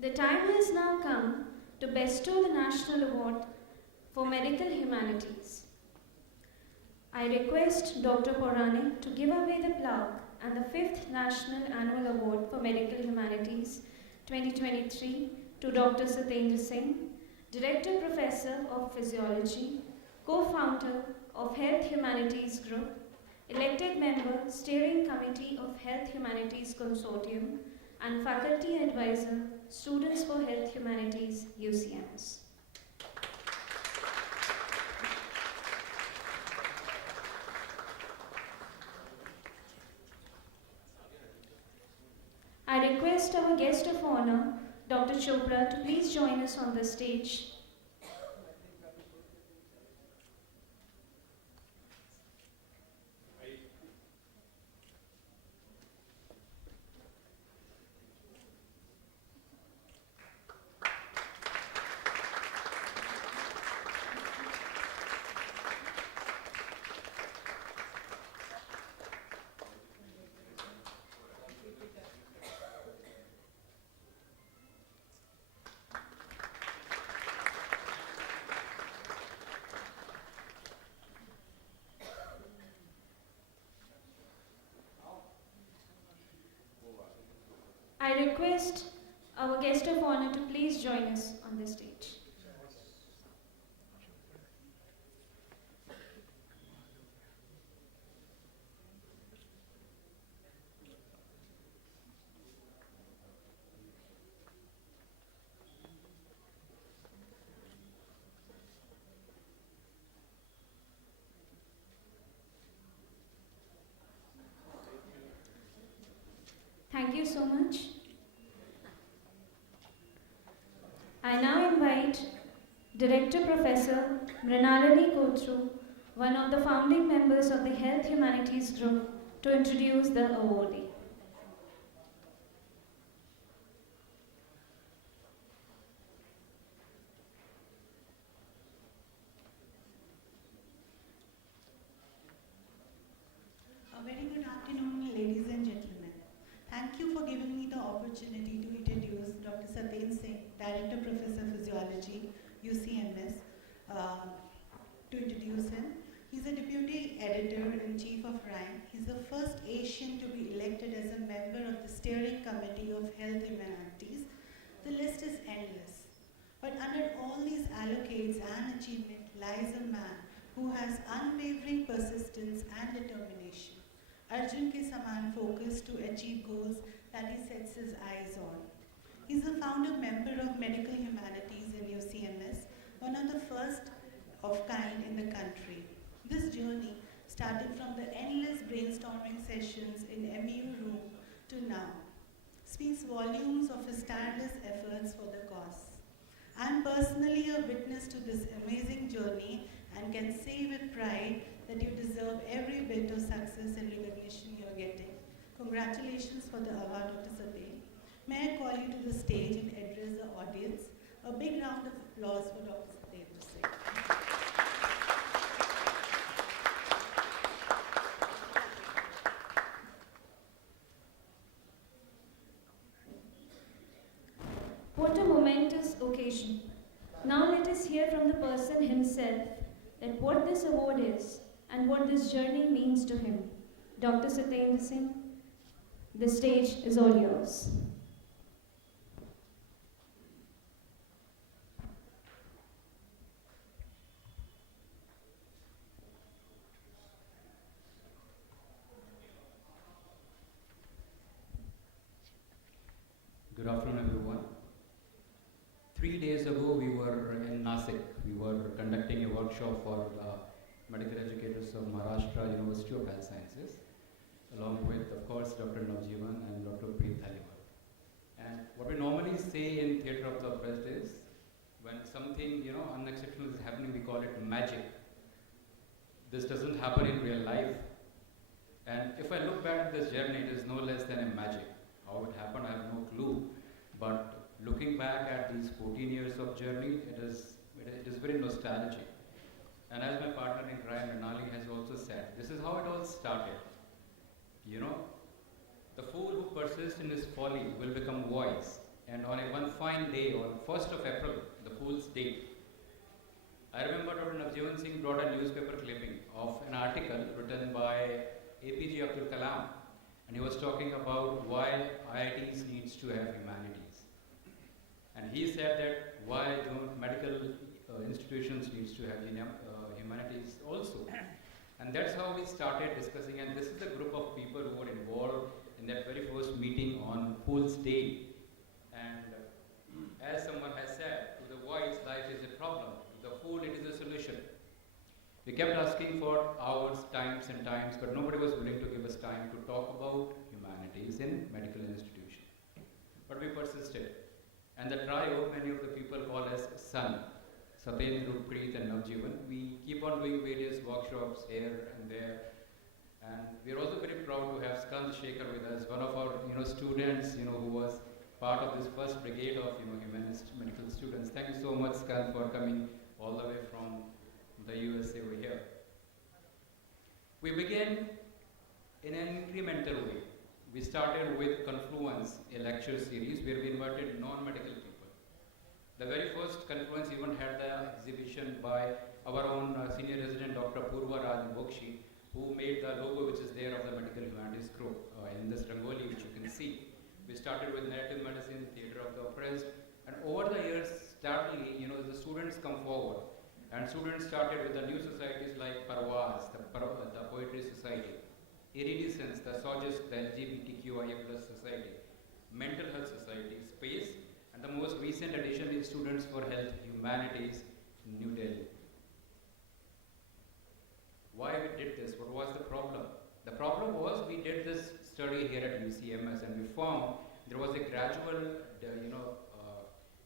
The time has now come to bestow the National Award for Medical Humanities. I request Dr. Pauranik to give away the plaque and the 5th National Annual Award for Medical Humanities 2023 to Dr. Satendra Singh, Director Professor of Physiology, co-founder of Health Humanities Group, elected member, Steering Committee of Health Humanities Consortium, and faculty advisor, Students for Health Humanities, UCMs. I request our guest of honor, Dr. Chopra, to please join us on the stage. I request our guest of honor to please join us on the stage. Thank you so much. I now invite Director Professor Mrinalini Kotru, one of the founding members of the Health Humanities Group, to introduce the awardee. A very good afternoon, ladies and gentlemen. Thank you for giving me the opportunity to introduce Dr. Satendra Singh, Director Professor Physiology, UCMS, to introduce him. He's a Deputy Editor-in-Chief of rank. He's the first Asian to be elected as a member of the Steering Committee of Health Humanities. The list is endless. But under all these accolades and achievement lies a man who has unwavering persistence and determination. Arjun ke saman focus to achieve goals that he sets his eyes on. He's a founder member of Medical Humanities in UCMS, one of the first of kind in the country. This journey started from the endless brainstorming sessions in MU room to now. Speaks volumes of his tireless efforts for the cause. I'm personally a witness to this amazing journey and can say with pride that you deserve every bit of success and recognition you're getting. Congratulations for the award, Dr. Satendra. May I call you to the stage and address the audience? A big round of applause for Dr. Satendra Singh. What a momentous occasion. Now let us hear from the person himself that what this award is and what this journey means to him. Dr. Satendra Singh, the stage is all yours. Good afternoon, everyone. 3 days ago, we were in Nasik. We were conducting a workshop for medical educators of Maharashtra University of Health Sciences, along with, of course, Dr. Navjeevan and Dr. Preet Dhaliwal. And what we normally say in Theatre of the Oppressed is, when something unexceptional is happening, we call it magic. This doesn't happen in real life. And if I look back at this journey, it is no less than a magic. How it happened, I have no clue. But looking back at these 14 years of journey, it is very nostalgic. And as my partner in crime, Renali, has also said, this is how it all started. The fool who persists in his folly will become wise, And on one fine day, on 1st of April, the Fool's Day, I remember Dr. Navjeevan Singh brought a newspaper clipping of an article written by APJ Abdul Kalam, and he was talking about why IITs needs to have humanities. And he said that why don't medical institutions needs to have humanities also. And that's how we started discussing, and this is a group of people who were involved in that very first meeting on Fool's Day. And as someone has said, to the wise, life is a problem. To the fool, it is a solution. We kept asking for hours, times and times, but nobody was willing to give us time to talk about humanities in medical institution. But we persisted. And the trio, many of the people call us SUN, Satendra, Preet and Navjeevan. We keep on doing various workshops here and there. And we are also very proud to have Skand Shekhar with us, one of our students who was part of this first brigade of humanist medical students. Thank you so much, Skand, for coming all the way from the USA over here. We began in an incremental way. We started with Confluence, a lecture series where we invited non-medical people. The very first Confluence even had the exhibition by our own senior resident, Dr. Purva Raj Bokshi, who made the logo which is there of the Medical Humanities group in this Rangoli, which you can see. We started with narrative medicine, theatre of the oppressed, and over the years, startingly, the students come forward. And students started with the new societies like Parvaz, the Poetry Society, Iridescence, the SOGIS, the LGBTQIA+ Society, Mental Health Society, Space, and the most recent addition is Students for Health Humanities in New Delhi. Why we did this? What was the problem? The problem was we did this study here at UCMS and we found there was a gradual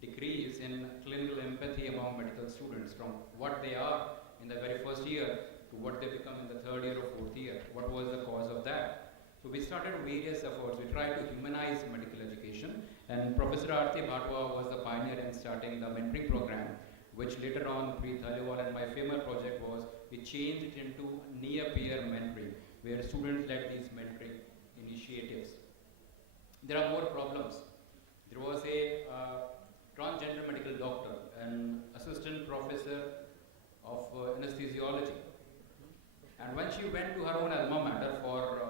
decrease in clinical empathy among medical students from what they are in the very first year to what they become in the third year or fourth year. What was the cause of that? So we started various efforts. We tried to humanize medical education, and Professor Aarti Bhatwa was the pioneer in starting the mentoring program, which later on Preet Dhaliwal and my famous project was we changed it into near-peer mentoring, where students led these mentoring initiatives. There are more problems. There was a transgender medical doctor, an assistant professor of anesthesiology. And when she went to her own alma mater for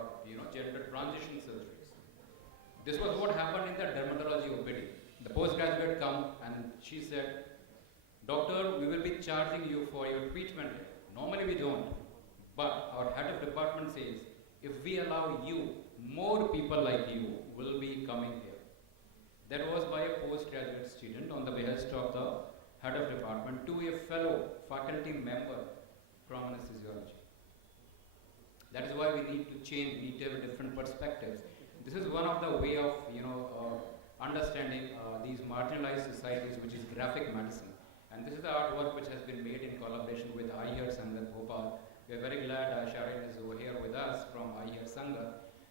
gender transition surgeries, this was what happened in the dermatology OPD. The postgraduate come and she said, "Doctor, we will be charging you for your treatment. Normally we don't, but our head of department says, if we allow you, more people like you will be coming here." That was by a postgraduate student on the behest of the head of department to a fellow faculty member from anesthesiology. That is why we need to change, we need to have different perspectives. This is one of the way of understanding these marginalized societies, which is graphic medicine. And this is the artwork which has been made in collaboration with IHR Sangha Bhopal. We are very glad Sharon is over here with us from IHR Sangha.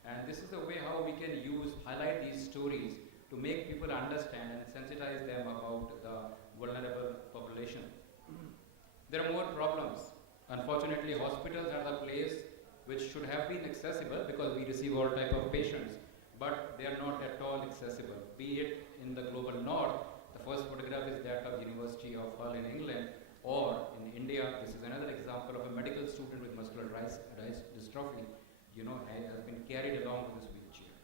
And this is the way how we can highlight these stories to make people understand and sensitize them about the vulnerable population. There are more problems. Unfortunately, hospitals are the place which should have been accessible because we receive all type of patients, but they are not at all accessible. Be it in the global north, the first photograph is that of University of Hull in England, or in India, this is another example of a medical student with muscular dystrophy, has been carried along with this wheelchair.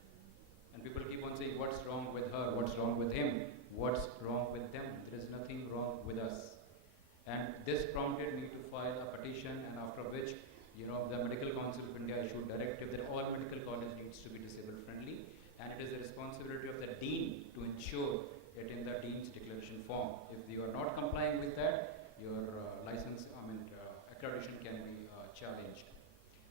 And people keep on saying, what's wrong with her, what's wrong with him, what's wrong with them? There is nothing wrong with us. And this prompted me to file a petition, and after which the Medical Council of India issued directive that all medical college needs to be disabled friendly, and it is the responsibility of the dean to ensure it in the dean's declaration form. If you are not complying with that, your accreditation can be challenged.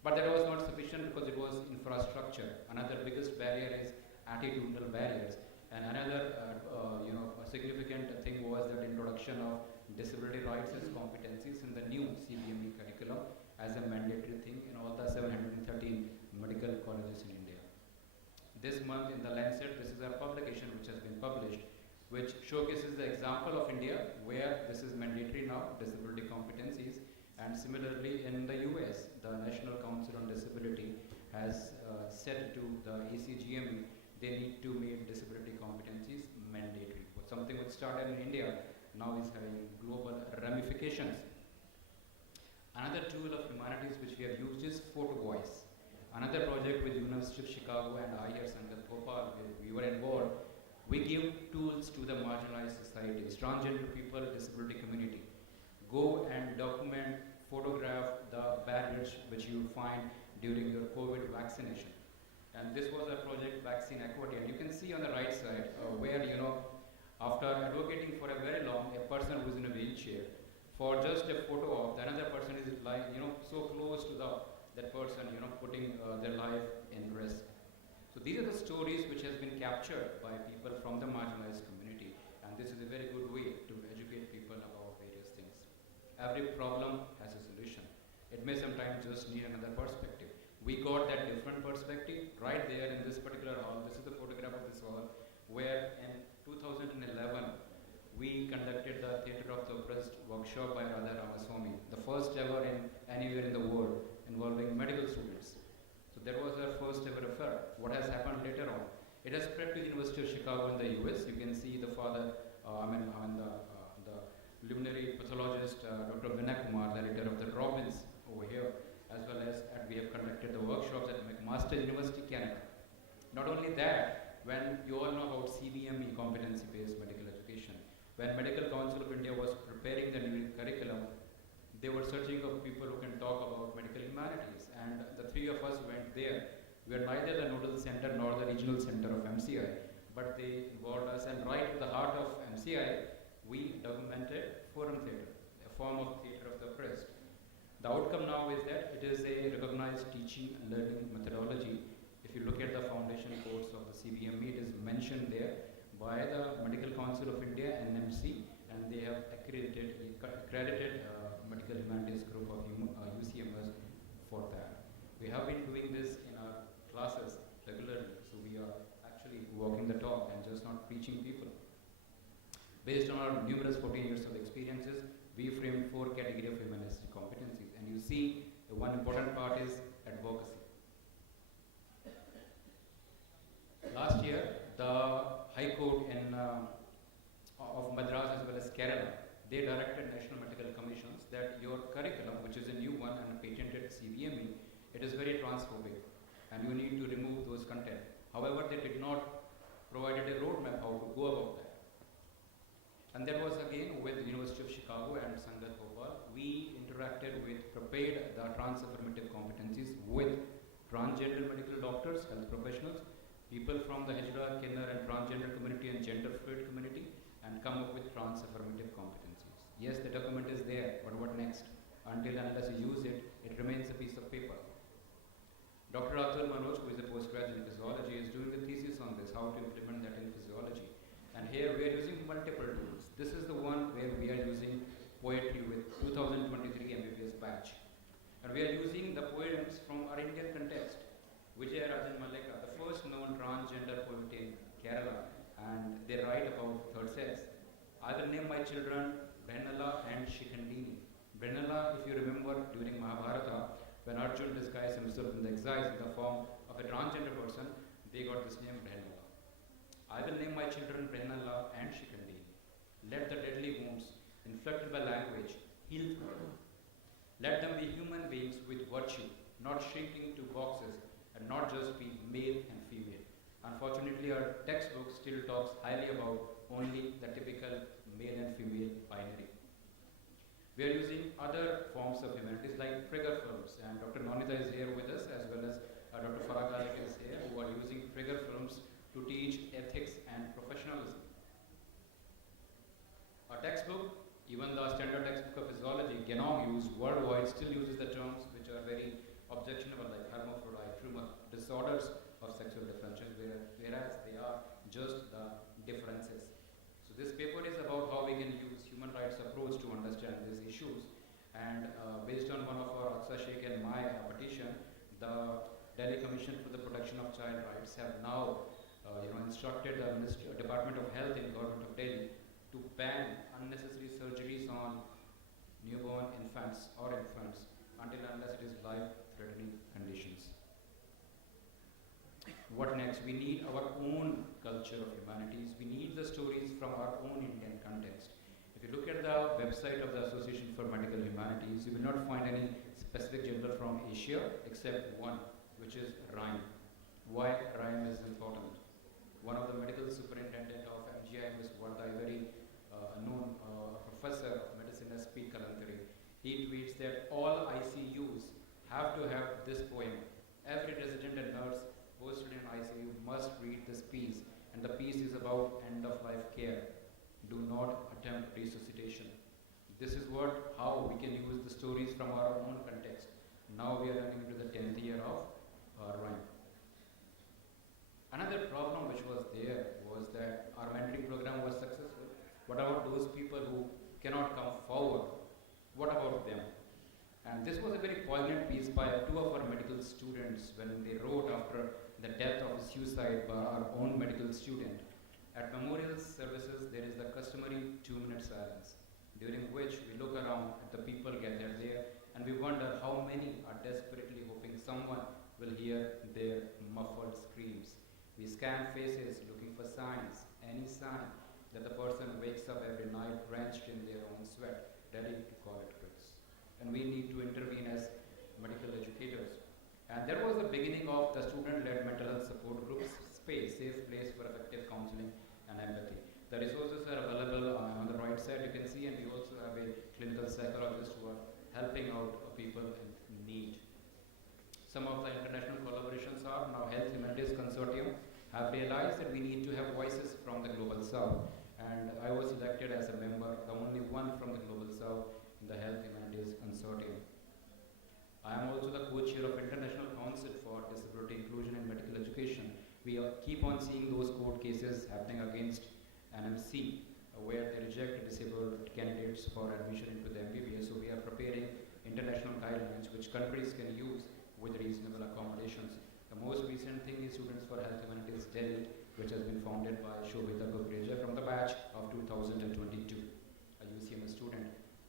But that was not sufficient because it was infrastructure. Another biggest barrier is attitudinal barriers, and another significant thing was that introduction of disability rights as competencies in the new CBME curriculum as a mandatory thing in all the 713 medical colleges in India. This month in the Lancet, this is a publication which has been published, which showcases the example of India where this is mandatory now, disability competencies, and similarly in the US, the National Council on Disability has said to the ACGME they need to make disability competencies mandatory. started in India now is having global ramifications. Another tool of humanities which we have used is photo voice. Another project with University of Chicago and I here Sangat Gopal, where we were involved, we give tools to the marginalized societies, transgender people, disability community. Go and document, photograph the barriers which you find during your COVID vaccination. And this was a project, Vaccine Equity, and you can see on the right side where, after advocating for a very long, a person who is in a wheelchair, for just a photo of the another person is like, so close to that person, putting their life in risk. So these are the stories which has been captured by people from the marginalized community, and this is a very good way to educate people about various things. Every problem has a solution. It may sometimes just need another perspective. We got that different perspective right there in this particular hall. This is the photograph of this hall, where in 2011 we conducted the Theatre of the Oppressed workshop by Radha Ramaswamy, the first ever in anywhere in the world involving medical students. So that was our first ever affair. What has happened later on? It has spread to the University of Chicago in the US. You can see the father, the luminary pathologist, Dr. Vinay Kumar, the editor of the Robbins over here, as well as we have conducted the workshops at McMaster University, Canada. Not only that, when you all know about CBME, competency-based medical education, when Medical Council of India was preparing the new curriculum, they were searching for people who can talk about medical humanities, and the three of us went there. We are neither the nodal center nor the regional center of MCI, but they involved us, and right at the heart of MCI, we documented forum theatre, a form of theatre of the oppressed. The outcome now is that it is a recognized teaching and learning methodology. If you look at the foundation course of the CBME, it is mentioned there by the Medical Council of India, NMC, and they have accredited Medical Humanities group of UCMS for that. We have been doing this in our classes regularly, so we are actually walking the talk and just not preaching people. Based on our numerous 14 years of experiences, we framed 4 categories of humanistic competencies, and you see one important part is advocacy. Last year, the High Court of Madras as well as Kerala, they directed National Medical Commissions that your curriculum, which is a new one and a patented CBME, it is very transphobic, and you need to remove those content. However, they did not provide a roadmap how to go about that. And that was again with the University of Chicago and Sangat Gopal. We interacted with, prepared the trans-affirmative competencies with transgender medical doctors, health professionals, people from the Hijra, Kinnar and transgender community and gender fluid community, and come up with trans-affirmative competencies. Yes, the document is there, but what next? Until and unless you use it, it remains a piece of paper. Dr. Abdul Manoj, who is a postgraduate in physiology, is doing the thesis on this, how to implement that in physiology. And here we are using multiple tools. This is the one where we are using poetry with 2023 MBBS batch. And we are using the poems from our Indian context. Vijay Rajan Mallika, the first known transgender poet in Kerala, and they write about third sex. I will name my children Brennala and Shikhandini. Brennala, if you remember during Mahabharata, when Arjun disguised himself in the exile in the form of a transgender person, they got this name Brennala. I will name my children Brennala and Shikhandini. Let the deadly wounds inflicted by language heal through them. Let them be human beings with virtue, not shrinking to boxes, and not just be male and female. Unfortunately, our textbook still talks highly about only the typical male and female binary. We are using other forms of humanities like trigger films, and Dr. Nonita is here with us, as well as Dr. Farah Galik is here, who are using trigger films to teach ethics and professionalism. Our textbook, even the standard textbook of physiology, Genome used worldwide, still uses the terms which are very objectionable, like hermaphrodite, tumor, disorders of sexual differential, whereas they are just the differences. So this paper is about how we can use human rights approach to understand these issues. And based on one of our Aksa Sheikh and my petition, the Delhi Commission for the Protection of Child Rights have now instructed the Department of Health in Government of Delhi to ban unnecessary surgeries on newborn infants or infants until unless it is life-threatening conditions. What next? We need our own culture of humanities. We need the stories from our own Indian you look at the website of the Association for Medical Humanities, you will not find any specific journal from Asia except one, which is RHIME. Why RHIME is important? One of the medical superintendent of MGIMS, Warda, a very known professor of medicine, S.P. Kalantari, he tweets that all ICUs have to have this poem. Every resident and nurse posted in ICU must read this piece, and the piece is about end-of-life care. Do not attempt resuscitation. This is how we can use the stories from our own context. Now we are running into the 10th year of RHIME. Another problem which was there was that our mentoring program was successful. What about those people who cannot come forward? What about them? And this was a very poignant piece by two of our medical students when they wrote after the death of a suicide by our own medical student. At memorial services, there is the customary 2-minute silence, during which we look around at the people gathered there and we wonder how many are desperately hoping someone will hear their muffled screams. We scan faces looking for signs, any sign that the person wakes up every night drenched in their own sweat, ready to call it quits. And we need to intervene as medical educators. And there was the beginning of the student-led mental health support groups, space, safe place for effective counseling and empathy. The resources are available on the right side, you can see, and we also have a clinical psychologist who are helping out people in need. Some of the international collaborations are now Health Humanities Consortium have realized that we need to have voices from the Global South. And I was selected as a member, the only one from the Global South in the Health Humanities Consortium. I am also the co-chair of International Council for Disability Inclusion in Medical Education. We keep on seeing those court cases happening against NMC, where they reject disabled candidates for admission into the MBBS. So we are preparing international guidelines which countries can use with reasonable accommodations. The most recent thing is Students for Health Humanities Delhi, which has been founded by Shobhita Gurpreja from the batch of 2022, a UCM student.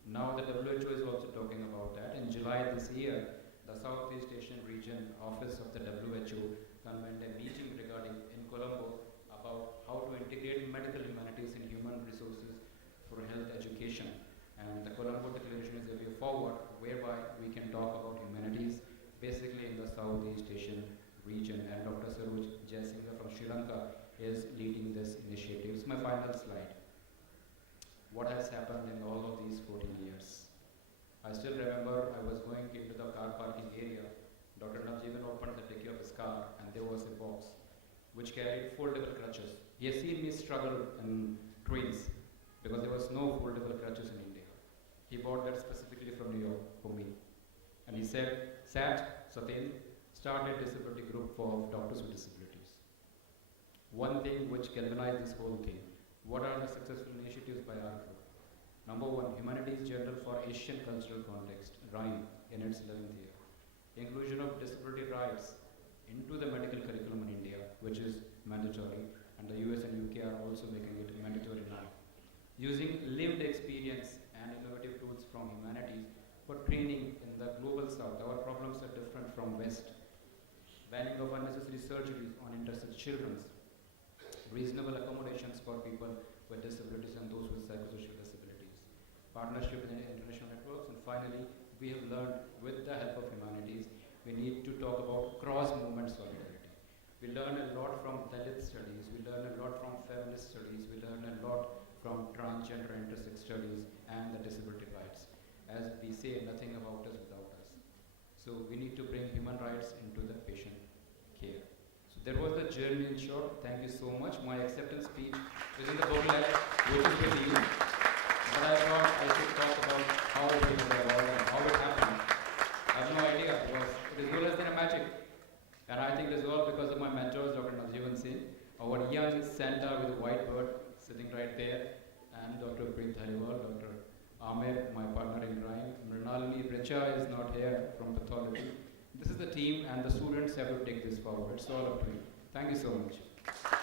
Now the WHO is also talking about that. In July this year, the Southeast Asian region office of the WHO convened a meeting regarding in Colombo about how to integrate medical humanities in human resources for health education. And the Colombo Declaration is a way forward whereby we can talk about humanities basically in the Southeast Asian region. And Dr. Saroj Jaisingha from Sri Lanka is leading this initiative. It's my final slide. What has happened in all of these 14 years? I still remember I was going into the car parking area. Dr. Navjeevan opened the dicky of his car and there was a box which carried foldable crutches. He has seen me struggle in trains because there was no foldable crutches in India. He bought that specifically from New York for me. And he said, Satendra, start a disability group for doctors with disabilities. One thing which galvanized this whole thing, what are the successful initiatives by our group? Number one, Humanities Journal for Asian Cultural Context, RHIME, in its 11th year. Inclusion of disability rights into the medical curriculum in India, which is mandatory, and the US and UK are also making it mandatory now. Using lived experience and innovative tools from humanities for training in the global south. Our problems are different from west. Banning of unnecessary surgeries on intersex children. Reasonable accommodations for people with disabilities and those with psychosocial disabilities. Partnership with international networks. And finally, we have learned with the help of humanities, we need to talk about cross-movement solidarity. We learn a lot from Dalit studies, we learn a lot from feminist studies, we learn a lot from transgender and intersex studies and the disability rights. As we say, nothing about us without us. So we need to bring human rights into the patient care. So there was the journey in short. Thank you so much. My acceptance speech is in the booklet, which is with you. But I thought I should talk about how it came about and how it happened. I have no idea. It is no less than a magic. And I think it is all because of my mentors, Dr. Navjeevan Singh, our young Santa with a white bird sitting right there, and Dr. Preet Hariwal, Dr. Amir, my partner in crime. Mrinalini Richa is not here from pathology. This is the team, and the students have to take this forward. It's all up to you. Thank you so much.